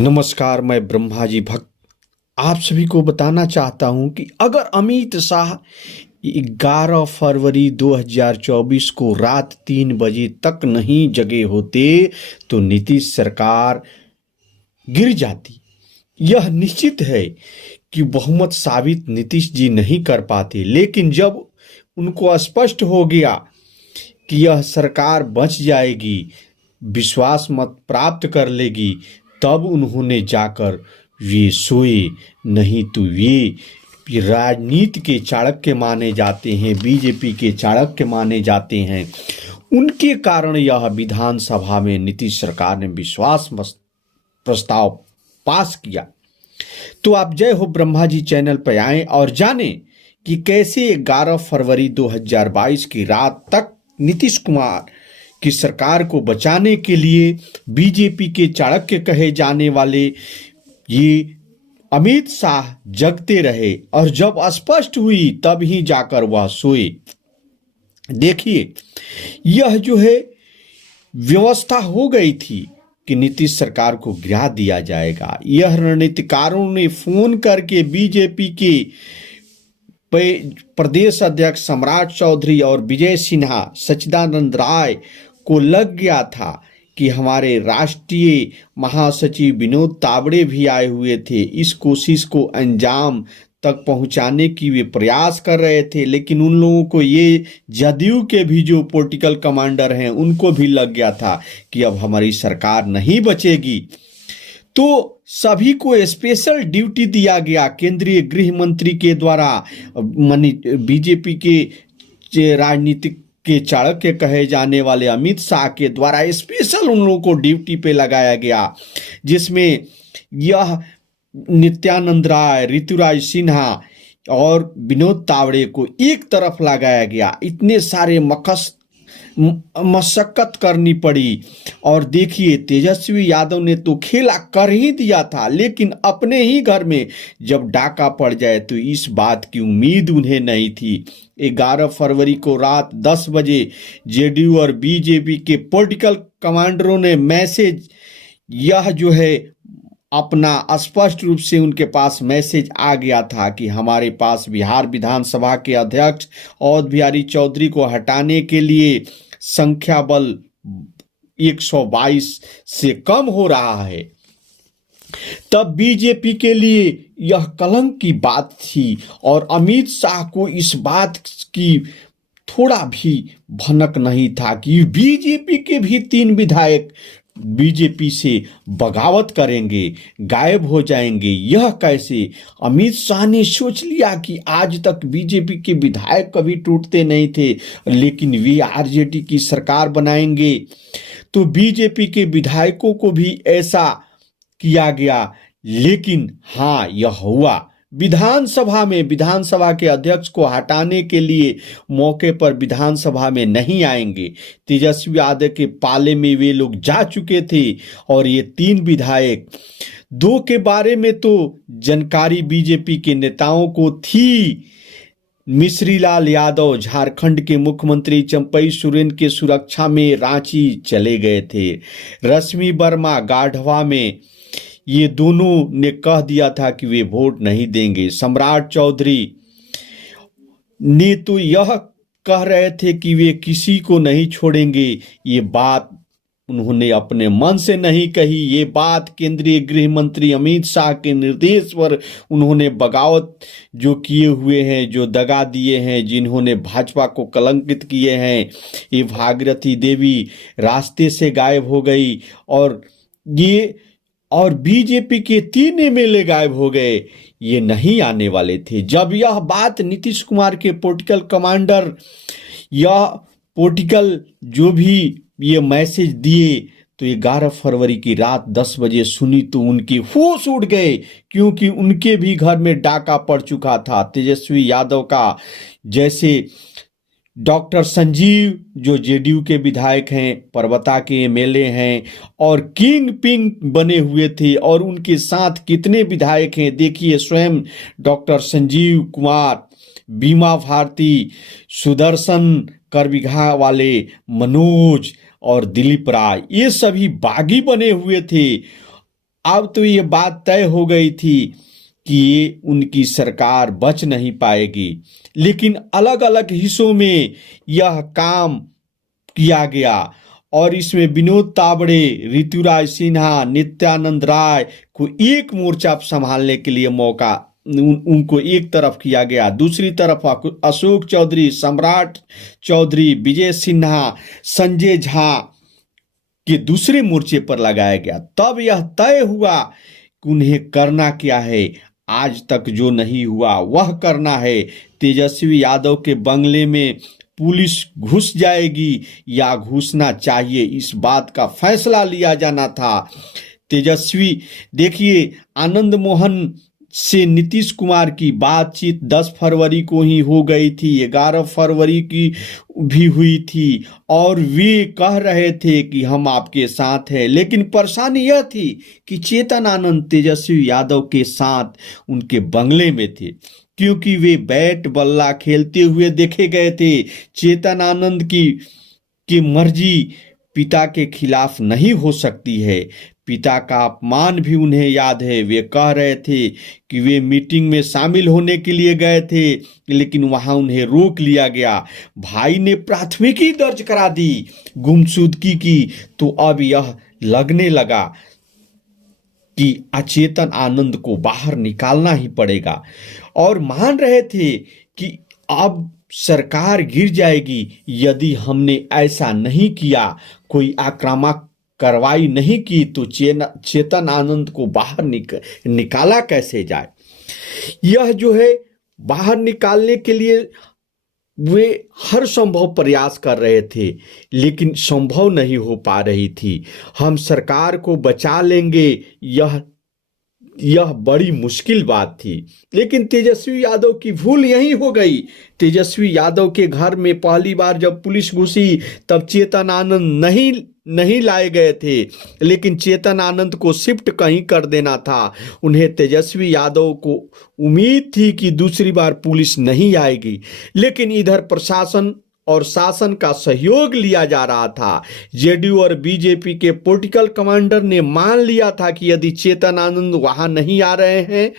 नमस्कार, मैं ब्रह्मा जी भक्त आप सभी को बताना चाहता हूं कि अगर अमित शाह 11 फरवरी 2024 को रात 3 बजे तक नहीं जगे होते तो नीतीश सरकार गिर जाती। यह निश्चित है कि बहुमत साबित नीतीश जी नहीं कर पाते, लेकिन जब उनको स्पष्ट हो गया कि यह सरकार बच जाएगी, विश्वास मत प्राप्त कर लेगी, तब उन्होंने जाकर वे सोए। नहीं तो वे राजनीति के चाणक्य माने जाते हैं, बीजेपी के चाणक्य माने जाते हैं। उनके कारण यह विधानसभा में नीतीश सरकार ने विश्वास प्रस्ताव पास किया। तो आप जय हो ब्रह्मा जी चैनल पर आएं और जानें कि कैसे 11 फरवरी 2022 की रात तक नीतीश कुमार की सरकार को बचाने के लिए बीजेपी के चाणक्य कहे जाने वाले ये अमित शाह जगते रहे और जब स्पष्ट हुई तब ही जाकर वह सोए। देखिए, यह जो है व्यवस्था हो गई थी कि नीतीश सरकार को गिरा दिया जाएगा। यह रणनीतिकारों ने फोन करके बीजेपी के प्रदेश अध्यक्ष सम्राट चौधरी और विजय सिन्हा, सच्चिदानंद राय को लग गया था कि हमारे राष्ट्रीय महासचिव विनोद तावड़े भी आए हुए थे। इस कोशिश को अंजाम तक पहुंचाने की वे प्रयास कर रहे थे, लेकिन उन लोगों को ये जदयू के भी जो पॉलिटिकल कमांडर हैं उनको भी लग गया था कि अब हमारी सरकार नहीं बचेगी। तो सभी को स्पेशल ड्यूटी दिया गया केंद्रीय गृह मंत्री के द्वारा, बीजेपी के राजनीतिक के चाणक्य कहे जाने वाले अमित शाह के द्वारा स्पेशल उन लोगों को ड्यूटी पे लगाया गया, जिसमें यह नित्यानंद राय, ऋतुराज सिन्हा और विनोद तावड़े को एक तरफ लगाया गया। इतने सारे मशक्कत करनी पड़ी। और देखिए, तेजस्वी यादव ने तो खेला कर ही दिया था, लेकिन अपने ही घर में जब डाका पड़ जाए तो इस बात की उम्मीद उन्हें नहीं थी। 11 फरवरी को रात 10 बजे जेडीयू और बीजेपी के पॉलिटिकल कमांडरों ने मैसेज, यह जो है अपना स्पष्ट रूप से उनके पास मैसेज आ गया था कि हमारे पास बिहार विधानसभा के अध्यक्ष अवध बिहारी चौधरी को हटाने के लिए संख्या बल 122 से कम हो रहा है। तब बीजेपी के लिए यह कलंक की बात थी और अमित शाह को इस बात की थोड़ा भी भनक नहीं था कि बीजेपी के भी 3 विधायक बीजेपी से बगावत करेंगे, गायब हो जाएंगे। यह कैसे? अमित शाह ने सोच लिया कि आज तक बीजेपी के विधायक कभी टूटते नहीं थे, लेकिन वे आरजेडी की सरकार बनाएंगे। तो बीजेपी के विधायकों को भी ऐसा किया गया, लेकिन हाँ, यह हुआ। विधानसभा के अध्यक्ष को हटाने के लिए मौके पर विधानसभा में नहीं आएंगे। तेजस्वी यादव के पाले में वे लोग जा चुके थे और ये 3 विधायक, 2 के बारे में तो जानकारी बीजेपी के नेताओं को थी। मिश्री लाल यादव झारखंड के मुख्यमंत्री चंपई सोरेन के सुरक्षा में रांची चले गए थे। रश्मि वर्मा गाढ़वा में, ये दोनों ने कह दिया था कि वे वोट नहीं देंगे। सम्राट चौधरी ने तो यह कह रहे थे कि वे किसी को नहीं छोड़ेंगे। ये बात उन्होंने अपने मन से नहीं कही, ये बात केंद्रीय गृह मंत्री अमित शाह के निर्देश पर उन्होंने बगावत जो किए हुए हैं, जो दगा दिए हैं, जिन्होंने भाजपा को कलंकित किए हैं। ये भागीरथी देवी रास्ते से गायब हो गई और बीजेपी के 3 एमएलए गायब हो गए। ये नहीं आने वाले थे। जब यह बात नीतीश कुमार के पॉलिटिकल कमांडर या पॉलिटिकल जो भी ये मैसेज दिए तो 11 फरवरी की रात 10 बजे सुनी तो उनके होश उड़ गए, क्योंकि उनके भी घर में डाका पड़ चुका था। तेजस्वी यादव का जैसे डॉक्टर संजीव जो जेडीयू के विधायक हैं, परबता के एमएलए हैं और किंग पिंग बने हुए थे, और उनके साथ कितने विधायक हैं देखिए। स्वयं डॉक्टर संजीव कुमार, बीमा भारती, सुदर्शन करबिघा वाले, मनोज और दिलीप राय, ये सभी बागी बने हुए थे। अब तो ये बात तय हो गई थी कि ये उनकी सरकार बच नहीं पाएगी, लेकिन अलग अलग हिस्सों में यह काम किया गया और इसमें विनोद तावड़े, ऋतुराज सिन्हा, नित्यानंद राय को एक मोर्चा संभालने के लिए मौका उनको एक तरफ किया गया, दूसरी तरफ अशोक चौधरी, सम्राट चौधरी, विजय सिन्हा, संजय झा के दूसरे मोर्चे पर लगाया गया। तब यह तय हुआ कि उन्हें करना क्या है। आज तक जो नहीं हुआ वह करना है। तेजस्वी यादव के बंगले में पुलिस घुस जाएगी या घुसना चाहिए, इस बात का फैसला लिया जाना था। तेजस्वी, देखिए, आनंद मोहन से नीतीश कुमार की बातचीत 10 फरवरी को ही हो गई थी, 11 फरवरी की भी हुई थी और वे कह रहे थे कि हम आपके साथ हैं। लेकिन परेशानी यह थी कि चेतन आनंद तेजस्वी यादव के साथ उनके बंगले में थे, क्योंकि वे बैट बल्ला खेलते हुए देखे गए थे। चेतन आनंद की मर्जी पिता के खिलाफ नहीं हो सकती है। पिता का अपमान भी उन्हें याद है। वे कह रहे थे कि वे मीटिंग में शामिल होने के लिए गए थे, लेकिन वहां उन्हें रोक लिया गया। भाई ने प्राथमिकी दर्ज करा दी गुमशुदगी की। तो अब यह लगने लगा कि अचेतन आनंद को बाहर निकालना ही पड़ेगा और मान रहे थे कि अब सरकार गिर जाएगी यदि हमने ऐसा नहीं किया, कोई आक्रामक कार्रवाई नहीं की तो चेतन आनंद को बाहर निकाला कैसे जाए। यह जो है बाहर निकालने के लिए वे हर संभव प्रयास कर रहे थे, लेकिन संभव नहीं हो पा रही थी। हम सरकार को बचा लेंगे, यह बड़ी मुश्किल बात थी। लेकिन तेजस्वी यादव की भूल यही हो गई। तेजस्वी यादव के घर में पहली बार जब पुलिस घुसी तब चेतन आनंद नहीं लाए गए थे, लेकिन चेतन आनंद को शिफ्ट कहीं कर देना था। उन्हें तेजस्वी यादव को उम्मीद थी कि दूसरी बार पुलिस नहीं आएगी, लेकिन इधर प्रशासन और शासन का सहयोग लिया जा रहा था। जेडीयू और बीजेपी के पॉलिटिकल कमांडर ने मान लिया था कि यदि चेतन आनंद वहां नहीं आ रहे हैं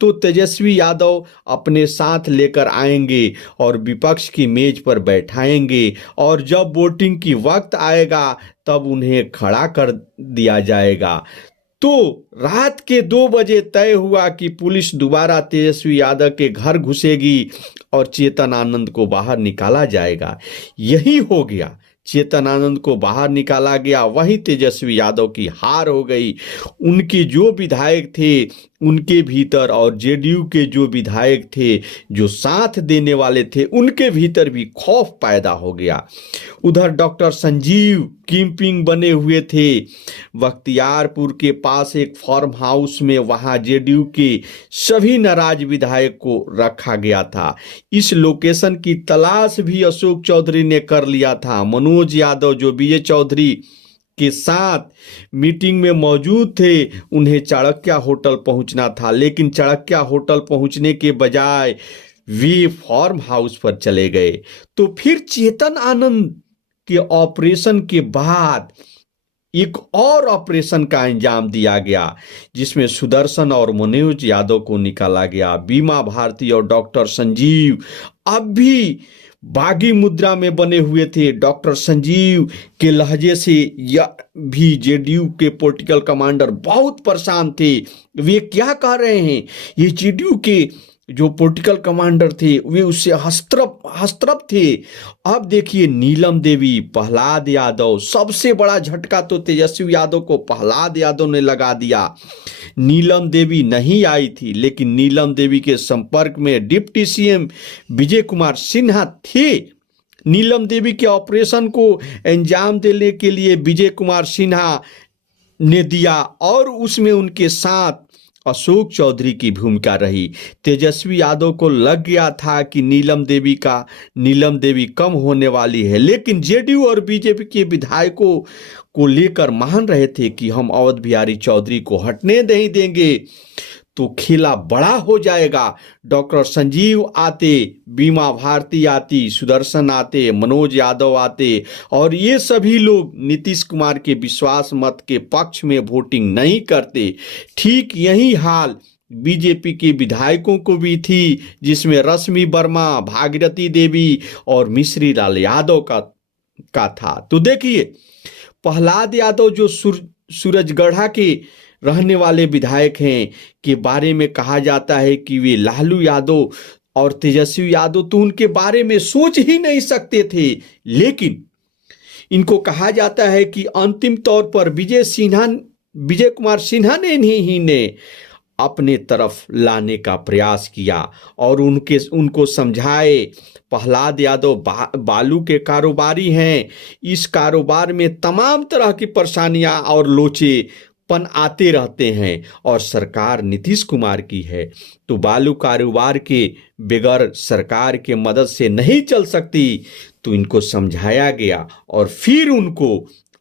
तो तेजस्वी यादव अपने साथ लेकर आएंगे और विपक्ष की मेज पर बैठाएंगे और जब वोटिंग की वक्त आएगा तब उन्हें खड़ा कर दिया जाएगा। तो रात के 2 बजे तय हुआ कि पुलिस दोबारा तेजस्वी यादव के घर घुसेगी और चेतन आनंद को बाहर निकाला जाएगा। यही हो गया, चेतन आनंद को बाहर निकाला गया। वही तेजस्वी यादव की हार हो गई। उनके जो विधायक थे उनके भीतर और जेडीयू के जो विधायक थे जो साथ देने वाले थे उनके भीतर भी खौफ पैदा हो गया। उधर डॉक्टर संजीव किंगपिंग बने हुए थे बख्तियारपुर के पास एक फार्म हाउस में। वहां जेडीयू के सभी नाराज विधायक को रखा गया था। इस लोकेशन की तलाश भी अशोक चौधरी ने कर लिया था। मनोज यादव जो विजय चौधरी के साथ मीटिंग में मौजूद थे, उन्हें चाणक्य होटल पहुंचना था, लेकिन चाणक्य होटल पहुंचने के बजाय वे फार्म हाउस पर चले गए। तो फिर चेतन आनंद के ऑपरेशन के बाद एक और ऑपरेशन का अंजाम दिया गया, जिसमें सुदर्शन और मनोज यादव को निकाला गया। बीमा भारती और डॉक्टर संजीव अब भी बागी मुद्रा में बने हुए थे। डॉक्टर संजीव के लहजे से या भी जेडीयू के पॉलिटिकल कमांडर बहुत परेशान थे। वे क्या कह रहे हैं, ये जेडीयू के जो पॉलिटिकल कमांडर थे वे उससे हस्तरप थे। अब देखिए, नीलम देवी, प्रहलाद यादव, सबसे बड़ा झटका तो तेजस्वी यादव को प्रहलाद यादव ने लगा दिया। नीलम देवी नहीं आई थी, लेकिन नीलम देवी के संपर्क में डिप्टी सीएम विजय कुमार सिन्हा थे। नीलम देवी के ऑपरेशन को अंजाम देने के लिए विजय कुमार सिन्हा ने दिया और उसमें उनके साथ अशोक चौधरी की भूमिका रही। तेजस्वी यादव को लग गया था कि नीलम देवी कम होने वाली है, लेकिन जेडीयू और बीजेपी के विधायकों को लेकर मान रहे थे कि हम अवध बिहारी चौधरी को हटने नहीं देंगे। तो खेला बड़ा हो जाएगा। डॉक्टर संजीव आते, बीमा भारती आती, सुदर्शन आते, मनोज यादव आते और ये सभी लोग नीतीश कुमार के विश्वास मत के पक्ष में वोटिंग नहीं करते। ठीक यही हाल बीजेपी के विधायकों को भी थी, जिसमें रश्मि वर्मा, भागीरथी देवी और मिश्री लाल यादव का था। तो देखिए, प्रहलाद यादव जो सूरजगढ़ा के रहने वाले विधायक हैं के बारे में कहा जाता है कि वे लालू यादव और तेजस्वी यादव तो उनके बारे में सोच ही नहीं सकते थे, लेकिन इनको कहा जाता है कि अंतिम तौर पर विजय कुमार सिन्हा ने अपने तरफ लाने का प्रयास किया और उनको समझाए। प्रहलाद यादव बालू के कारोबारी हैं, इस कारोबार में तमाम तरह की परेशानियां और लोचेपन आते रहते हैं और सरकार नीतीश कुमार की है, तो बालू कारोबार के बगैर सरकार के मदद से नहीं चल सकती। तो इनको समझाया गया और फिर उनको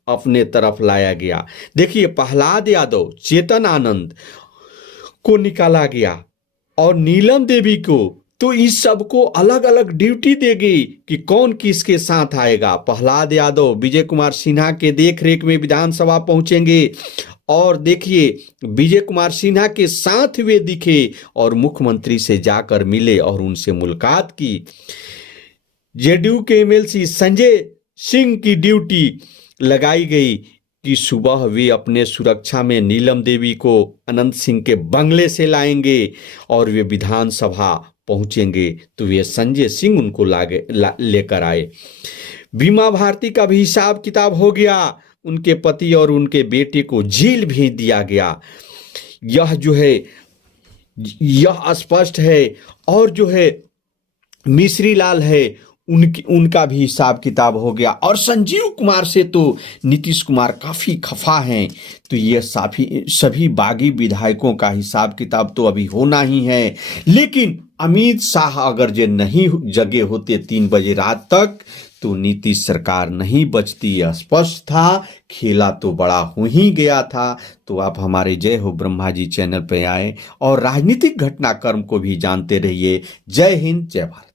अपने तरफ लाया गया। देखिए, प्रहलाद यादव, चेतन आनंद को निकाला गया और नीलम देवी को, तो इस सब को अलग अलग ड्यूटी देगी कि कौन किसके साथ आएगा। प्रहलाद यादव विजय कुमार सिन्हा के देखरेख में विधानसभा पहुंचेंगे और देखिए, विजय कुमार सिन्हा के साथ वे दिखे और मुख्यमंत्री से जाकर मिले और उनसे मुलाकात की। जेडीयू के एमएलसी संजय सिंह की ड्यूटी लगाई गई कि सुबह वे अपने सुरक्षा में नीलम देवी को अनंत सिंह के बंगले से लाएंगे और वे विधानसभा पहुंचेंगे, तो वे संजय सिंह उनको लेकर आए। बीमा भारती का भी हिसाब किताब हो गया, उनके पति और उनके बेटे को जेल भेज दिया गया। यह स्पष्ट है। और जो है मिश्री लाल है, उनका भी हिसाब किताब हो गया। और संजीव कुमार से तो नीतीश कुमार काफ़ी खफा हैं, तो ये सभी बागी विधायकों का हिसाब किताब तो अभी होना ही है। लेकिन अमित शाह अगर जे नहीं जगे होते 3 बजे रात तक, तो नीतीश सरकार नहीं बचती, स्पष्ट था। खेला तो बड़ा हो ही गया था। तो आप हमारे जय हो ब्रह्मा जी चैनल पे आए और राजनीतिक घटनाक्रम को भी जानते रहिए। जय हिंद, जय भारत।